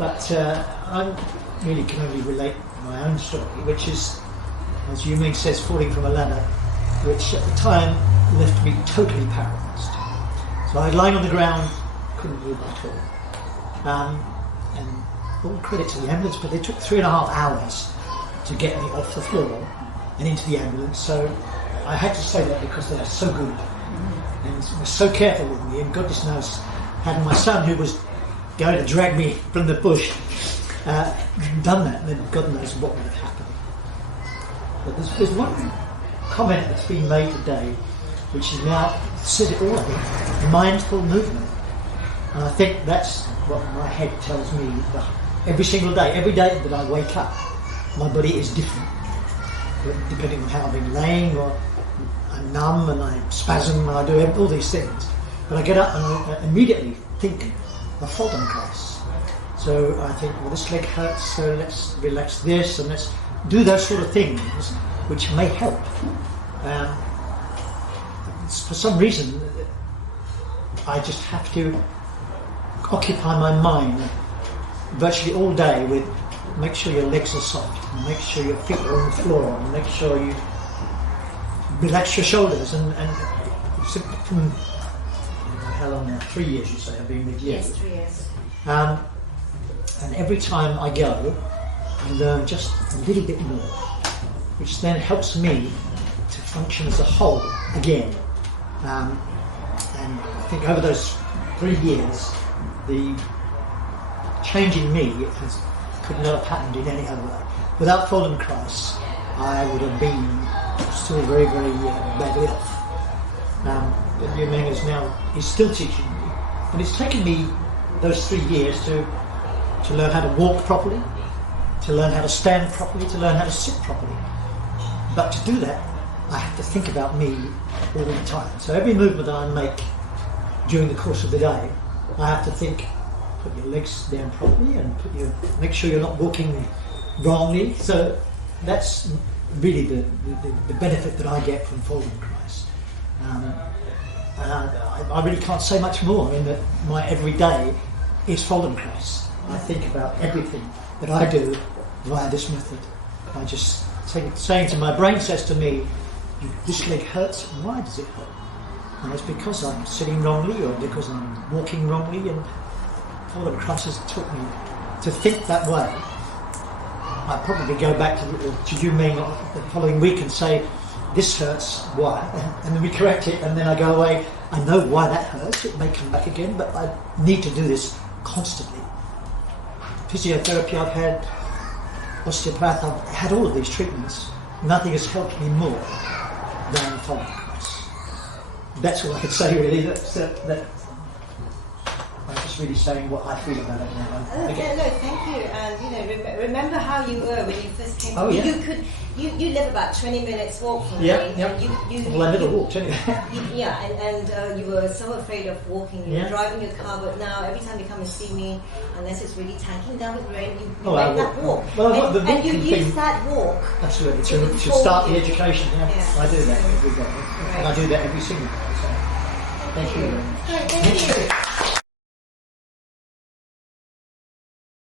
But I really can only relate my own story, which is, as Yu Ming says, falling from a ladder, which at the time left me totally paralysed. So I was lying on the ground, couldn't move at all. And all credit to the ambulance, but they took 3.5 hours to get me off the floor and into the ambulance. So I had to say that because they are so good and were so careful with me. And goodness knows, had my son, who was going to drag me from the bush, done that, then God knows what would have happened. But there's one comment that's been made today, which is now says it all, I think, mindful movement. And I think that's what my head tells me every single day. Every day that I wake up, my body is different, depending on how I've been laying, or I'm numb and I spasm and I do all these things. But I get up and I immediately think of Feldenkrais. So I think, well, this leg hurts, so let's relax this, and let's do those sort of things which may help. For some reason, I just have to occupy my mind virtually all day with make sure your legs are soft, and make sure your feet are on the floor, and make sure you relax your shoulders. And from how long now? 3 years, you say, I've been with you. Yes, 3 years. And every time I go, I learn just a little bit more, which then helps me to function as a whole again. And I think over those 3 years, the change in me could not have happened in any other way. Without Feldenkrais, I would have been still very, very badly off. But Yu Ming is still teaching me, and it's taken me those 3 years to learn how to walk properly, to learn how to stand properly, to learn how to sit properly. But to do that, I have to think about me all the time. So every movement that I make during the course of the day, I have to think, put your legs down properly and make sure you're not walking wrongly. So that's really the benefit that I get from Feldenkrais. I really can't say much more. I mean, that my everyday is Feldenkrais. I think about everything that I do via this method. I just saying to my brain says to me, this leg hurts, why does it hurt? And it's because I'm sitting wrongly or because I'm walking wrongly, and Feldenkrais has taught me to think that way. I'd probably go back to Yu Ming the following week and say, this hurts, why? And then we correct it, and then I go away, I know why that hurts, it may come back again, but I need to do this constantly. Physiotherapy I've had, osteopath, I've had all of these treatments. Nothing has helped me more than Feldenkrais. That's all I could say, really. That I'm just really saying what I feel about it now. No, thank you. And remember how you were when you first came. Oh, yeah. You live about 20 minutes walk from me. Yeah. Well, I never walked anyway. And you were so afraid of walking. You were driving your car, but now every time you come and see me, unless it's really tanking down with rain, you make that walk. Well, and you use that walk. Absolutely, to start the education. Yeah. I do that every day, and I do that every single day. So, thank you. Thank you.